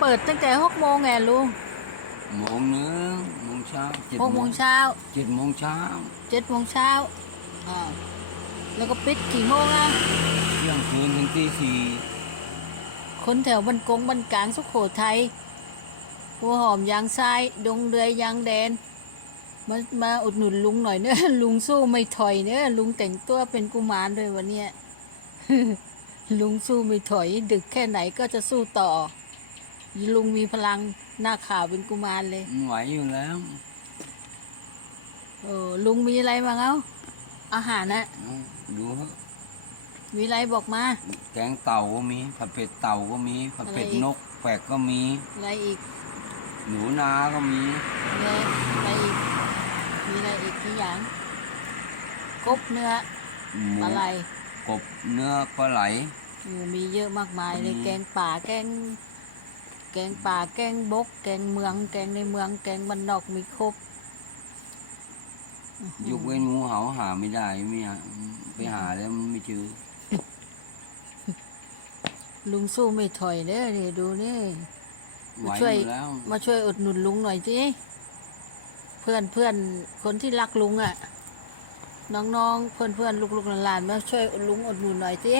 เปิดตั้งแต่หกโมงไงลุงโมงหนึงโมงเช้าเจ็ดหกโมงเช้าเจ็ดโมงเช้าเจ็ดโมงเช้าอ่าแล้วก็ปิดกี่โมงอะเที่ยงคืนถึงตีสี่คนแถวบันกงบันกลางสุโขทัยหัวหอมยางทรายดงเดือยยางแดน มามาอุดหนุนลุงหน่อยเนอะลุงสู้ไม่ถอยเนอะลุงแต่งตัวเป็นกุมารด้วยวันเนี้ยลุงสู้ไม่ถอย ดึกแค่ไหนก็จะสู้ต่อ ลุงมีพลังหน้าขาวเป็นกุมารเลยมันไหวอยู่แล้วเออลุงมีอะไรบ้างเอ้าอาหารนะเอาดูเถอะมีอะไรบอกมา แกงเต่าก็มี ผัดเผ็ดเต่าก็มี ผัดเผ็ดอะไรอีก นกแปลกก็มี อะไรอีกหนูนาก็มี มีอะไรอีกมีอะไรอีกกี่อย่างกบเนื้อหมูอะไรกบเนื้อปลาไหล โอ้มีเยอะมากมายเลยมีแกงป่าแกง แกงป่าแกงบก แกงเมือง แกงในเมือง แกงบ้านนอกมีครบยกเว้นงูเห่าหาไม่ได้ไม่หาไปหาแล้วมันไม่เจอลุงสู้ไม่ถอยเด้อนี่ดูนี่ไหวช่วยอยู่แล้วมาช่วยอุดหนุนลุงหน่อยสิเพื่อนเพื่อนคนที่รักลุงอะ่ะ น้องๆเพื่อนเพื่อนลูกๆหลานๆมาช่วยลุงอุดหนุนหน่อยสิ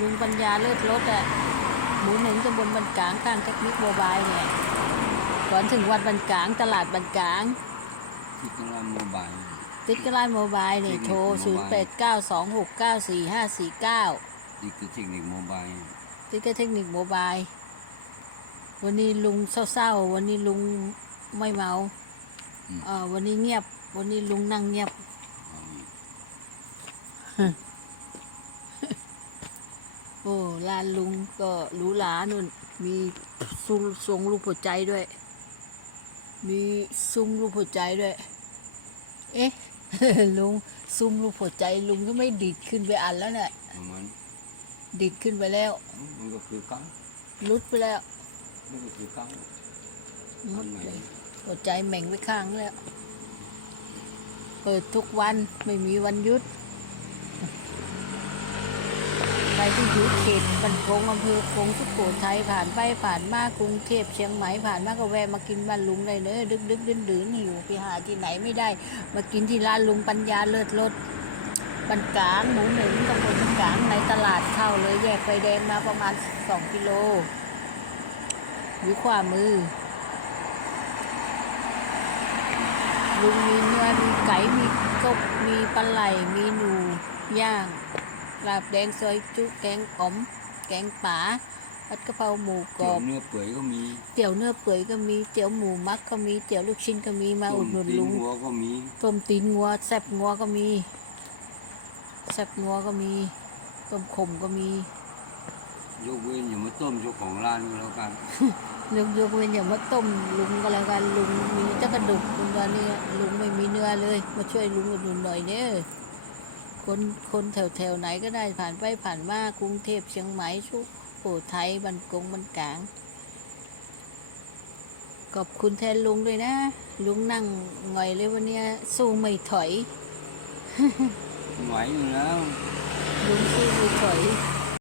ลุงปัญญาเลิศรถอะ่ะ หมูหนึ่งตำบลบันกลางข้างเทคนิคโมบายเนี่ยก่อนถึงวัดบันกลางตลาดบันกลางที่กำลังโมบายติดกร้านโมบายนี่โทร0 8 9 2 6 9 4 5 4 9นี่คือเทคนิคโมบายติดก็เทคนิคโมบายวันนี้ลุงเศร้าๆ วันนี้ลุงไม่เมาเออวันนี้เงียบ วันนี้ลุงนั่งเงียบเอาอีก โอ้ลานลุงก็หรูหรานุ่น มีซุ้มทรงรูปหัวใจด้วย มีซุ้มรูปหัวใจด้วย เอ๊ะ ลุงซุ้มรูปหัวใจลุงก็ไม่ดีดขึ้นไปอันแล้วเนี่ยประมาณดีดขึ้นไปแล้ว มันก็คือกังลุดไปแล้วมันก็คือกังหมอัดนไหนเลยหัวใจแม่งไปข้างแล้ว เปิดทุกวันไม่มีวันหยุด ใครที่ยู่เขตบันคงอำเภอคงสุโขทัยผ่านไปผ่านมากรุงเทพเชียงใหม่ผ่านมาก็แวะมากินบ้านลุงได้เนอะดึกดึกดื่นดื่นหิวไปหาที่ไหนไม่ได้ มากินที่ร้านลุงปัญญาเลิศรสบันกลางหมูหนึ่งตำบลบันกลางในตลาดเข้าเลยแยกไฟแดงมาประมาณสองกิโลอยู่ขวามือลุงมีเนื้อมีไก่มีกบมีปลาไหลมีหนูย่าง ลาบแดงซอยจุแกงอ๋อม แกงป่าผัดกะเพราหมูกรเจียอวบเนื้อเปื่อยก็มีเตี๋ยวเนื้อเปื่อยก็มีเตี๋ยวหมูมักก็มีเตี๋ยวลูกชิ้นก็มีมาอุดหนุนต้มตีลุงหัวก็มีต้มตีนงัวแซ่บงัวก็มีแซ่บงัวก็มีต้มขมก็มียกเว้นอย่ามาต้มเจ้าของร้านก็แล้วกันยกยกเว้นอย่ามาต้มลุงก็แล้วกันลุงมีแต่กระดูกลุงตอนนี้ลุงไม่มีเนื้อเลย มาช่วยลุงอุดหนุนหน่อยเด้อ คนคนแถวแถวไหนก็ได้ผ่านไปผ่านมากรุงเทพเชียงใหม่ชุกโขทัยบันกงบันกลางขอบคุณแทนลุงเลยนะ ลุงนั่งหง่อยเลยวันเนี้ยสู้ไม่ถอยไหวอยู่แล้วลุงสู้ไม่ถอยเ